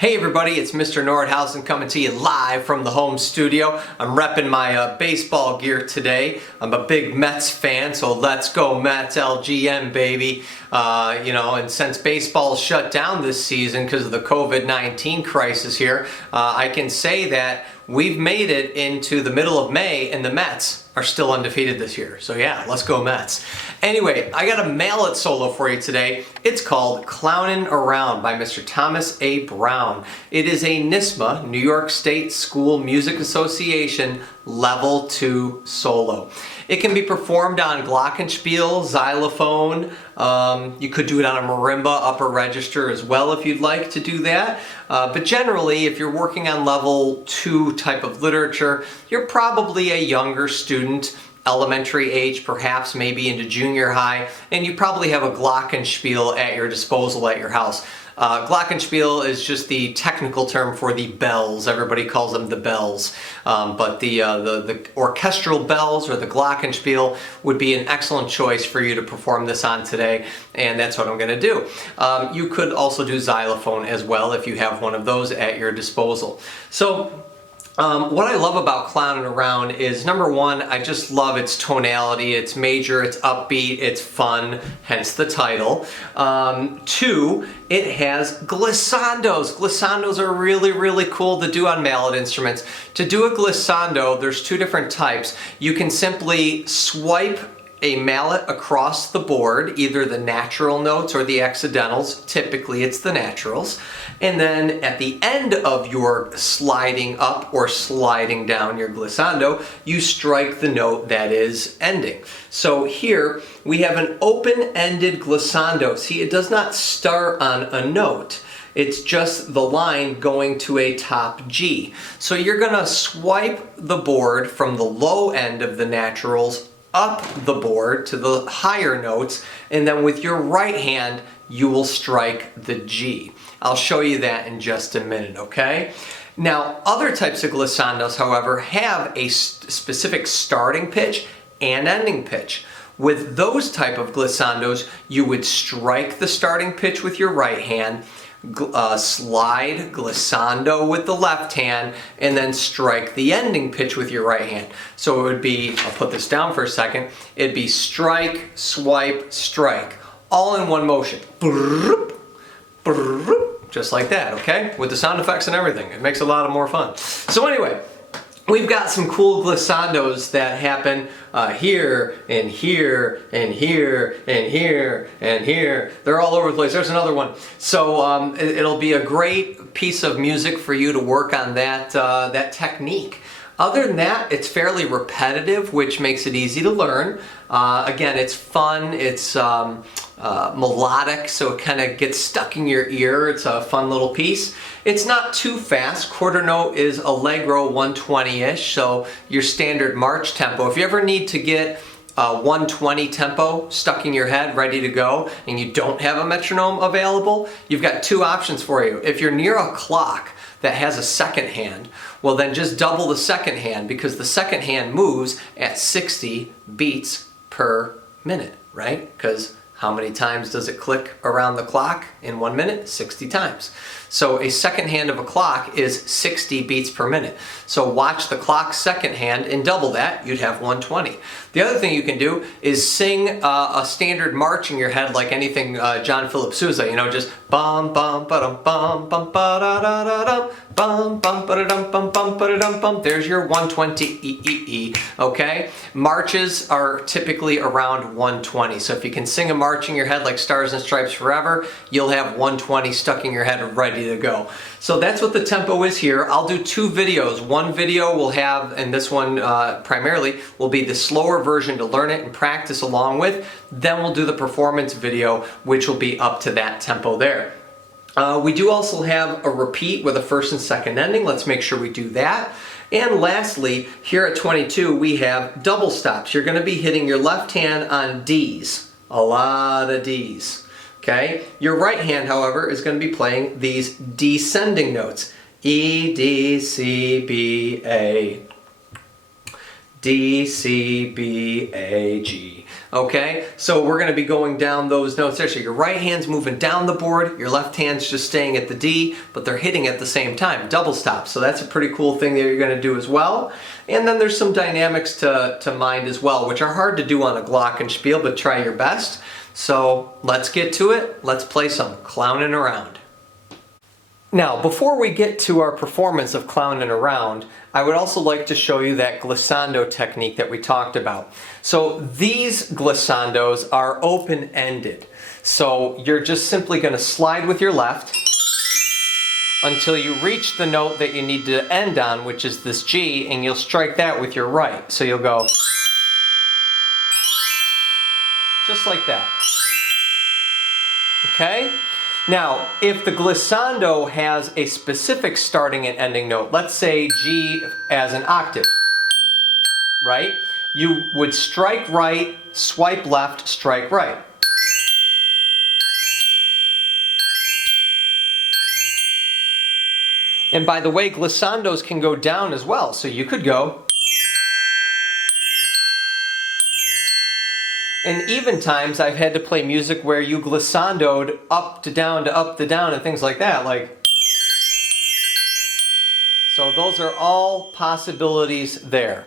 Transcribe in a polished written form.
Hey everybody, it's Mr. Nordhausen coming to you live from the home studio. I'm repping my baseball gear today. I'm a big Mets fan, so let's go Mets, LGM baby. And since baseball's shut down this season because of the COVID-19 crisis here, I can say that we've made it into the middle of May and the Mets are still undefeated this year. So yeah, let's go Mets. Anyway, I got a mallet solo for you today. It's called Clownin Around by Mr. Thomas A. Brown. It is a NYSSMA, New York State School Music Association, Level 2 solo. It can be performed on glockenspiel, xylophone. You could do it on a marimba upper register as well if you'd like to do that. But generally, if you're working on level 2 type of literature, you're probably a younger student, elementary age, perhaps maybe into junior high, and you probably have a glockenspiel at your disposal at your house. Glockenspiel is just the technical term for the bells. Everybody calls them the bells. But the orchestral bells or the glockenspiel would be an excellent choice for you to perform this on today, and that's what I'm going to do. You could also do xylophone as well if you have one of those at your disposal. So what I love about Clownin Around is, number one, I just love its tonality. It's major, it's upbeat, it's fun, hence the title. Two, it has glissandos. Glissandos are really, really cool to do on mallet instruments. To do a glissando, there's two different types. You can simply swipe a mallet across the board, either the natural notes or the accidentals. Typically it's the naturals. And then at the end of your sliding up or sliding down your glissando, you strike the note that is ending. So here we have an open-ended glissando. See, it does not start on a note. It's just the line going to a top G. So you're gonna swipe the board from the low end of the naturals up the board to the higher notes, and then with your right hand you will strike the G. I'll show you that in just a minute, okay? Now, other types of glissandos, however, have a specific starting pitch and ending pitch. With those type of glissandos, you would strike the starting pitch with your right hand, slide glissando with the left hand, and then strike the ending pitch with your right hand. So it would be, I'll put this down for a second, it'd be strike, swipe, strike, all in one motion. Just like that, okay? With the sound effects and everything. It makes it a lot more fun. So anyway, we've got some cool glissandos that happen here, and here, and here, and here, and here. They're all over the place. There's another one. So it'll be a great piece of music for you to work on that, that technique. Other than that, it's fairly repetitive, which makes it easy to learn. Again, it's fun, it's melodic, so it kind of gets stuck in your ear. It's a fun little piece. It's not too fast. Quarter note is allegro 120-ish, so your standard march tempo. If you ever need to get 120 tempo stuck in your head, ready to go, and you don't have a metronome available, you've got two options for you. If you're near a clock that has a second hand, well then just double the second hand, because the second hand moves at 60 beats per minute, right? Because how many times does it click around the clock in 1 minute? 60 times. So a second hand of a clock is 60 beats per minute. So watch the clock's second hand and double that, you'd have 120. The other thing you can do is sing a standard march in your head like anything John Philip Sousa, you know, just bum bum ba-dum bum bum ba-da-da-da-dum bum bum ba-da-dum bum bum ba-da-dum bum. There's your 120 E, okay? Marches are typically around 120. So if you can sing a march in your head like Stars and Stripes Forever, you'll have 120 stuck in your head and ready to go. So that's what the tempo is here. I'll do two videos. One video will have, and this one primarily, will be the slower version to learn it and practice along with. Then we'll do the performance video, which will be up to that tempo there. We do also have a repeat with a first and second ending. Let's make sure we do that. And lastly, here at 22, we have double stops. You're going to be hitting your left hand on Ds, a lot of Ds. Okay? Your right hand, however, is going to be playing these descending notes. E, D, C, B, A. D, C, B, A, G. Okay, so we're going to be going down those notes there. So your right hand's moving down the board, your left hand's just staying at the D, but they're hitting at the same time, double stop. So that's a pretty cool thing that you're going to do as well. And then there's some dynamics to mind as well, which are hard to do on a glockenspiel, but try your best. So let's get to it. Let's play some Clownin Around. Now, before we get to our performance of Clownin Around, I would also like to show you that glissando technique that we talked about. So these glissandos are open-ended. So you're just simply going to slide with your left until you reach the note that you need to end on, which is this G, and you'll strike that with your right. So you'll go just like that. Okay? Now, if the glissando has a specific starting and ending note, let's say G as an octave, right? You would strike right, swipe left, strike right. And by the way, glissandos can go down as well, so you could go. And even times I've had to play music where you glissandoed up to down to up to down and things like that, like. So those are all possibilities there.